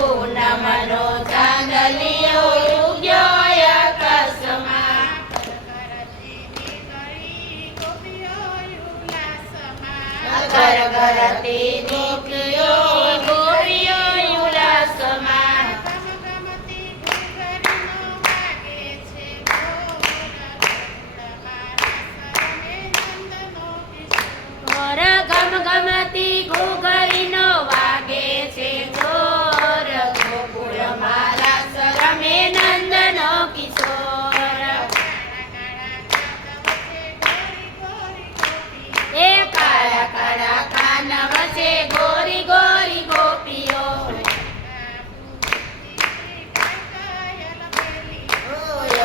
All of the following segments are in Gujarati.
પૂનમનો ચાંદલિયો ઉગ્યો આકાશમાં. ઘર ઘરતી દીકરીઓ ગોરીઓ ઉલ્લાસમાં. ગમગમતી ઘૂઘરીનો વાગે છે જોર. ગોકુળ મારા સરમે નંદનો કિશોર. એ કાળા કાળા કાન વચ્ચે ગોરી ગોરી ગોપીઓ.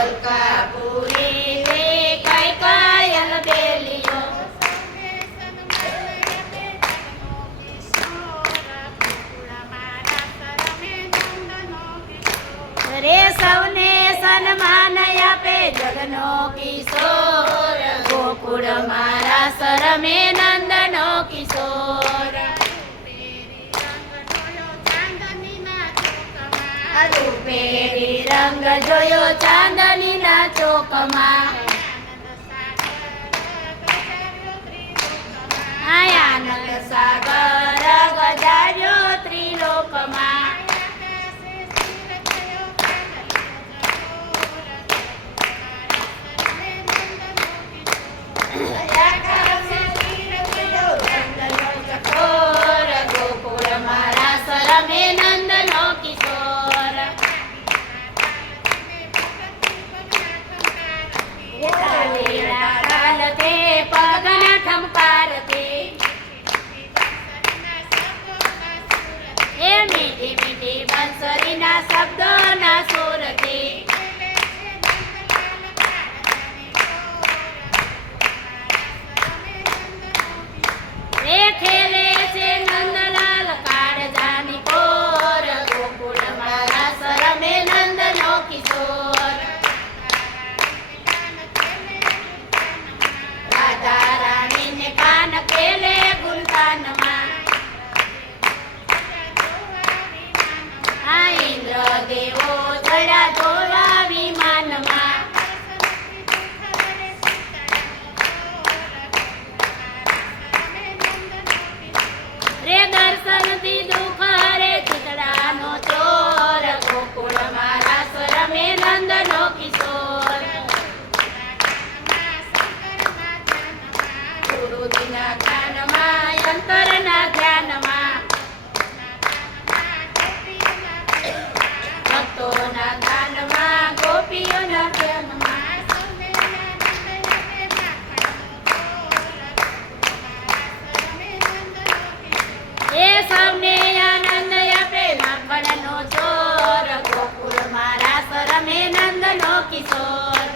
અલકાપુરી રે કઈ કાયલ બેલીઓ. રે સૌને સન્માન આપે જગનો કિશોર. ગોકુળ મારા સરમે નંદનો કિશોર. રૂપેરી રંગ જોયો ચાંદનીના ચોકમાં. આનંદ સાગર ગજાર્યો ત્રિલોકમાં. ગોકુળ મારા સરમે નંદનો કિશોર. કાલતે પગના ઠમકારતે. એ મીઠી મીઠી બંસરીના શબ્દોના સુરતે. રે ખેલે છે નંદલાલ કાળજાની કોર. ગોકુળ મારા સરમે નંદનો કિશોર. રાધા રાણીને કાન ખેલે ગુલતાનમાં. આ ઇન્દ્ર દેવો ચડ્યા ધોળા વિમાનમાં. રે દર્શનથી દુઃખ હરે ચિતડાનો ચોર. ગોકુળ મારા સરમે નંદનો કિશોર. ગુરુજીના જ્ઞાનમાં અંતરના ધ્યાનમાં. ભક્તોના ગાનમાં ગોપીઓના ધ્યાનમાં. એ સૌને આનંદ આપે માખણનો ચોર. ગોકુળ મારા સરમે નંદનો કિશોર.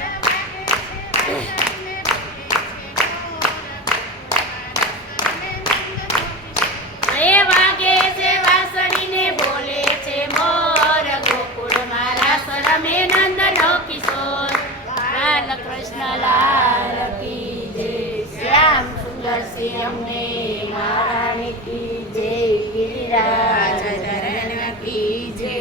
એ વાગે છે વાંસળીને બોલે છે મોર. ગોકુળ મારા સરમે નંદનો કિશોર. બાલકૃષ્ણ લાલ કી જય. શ્યામ સુંદર સિંહ અમને મહારાણી કી જય. ગિરિરાજ ચરણ કી જય.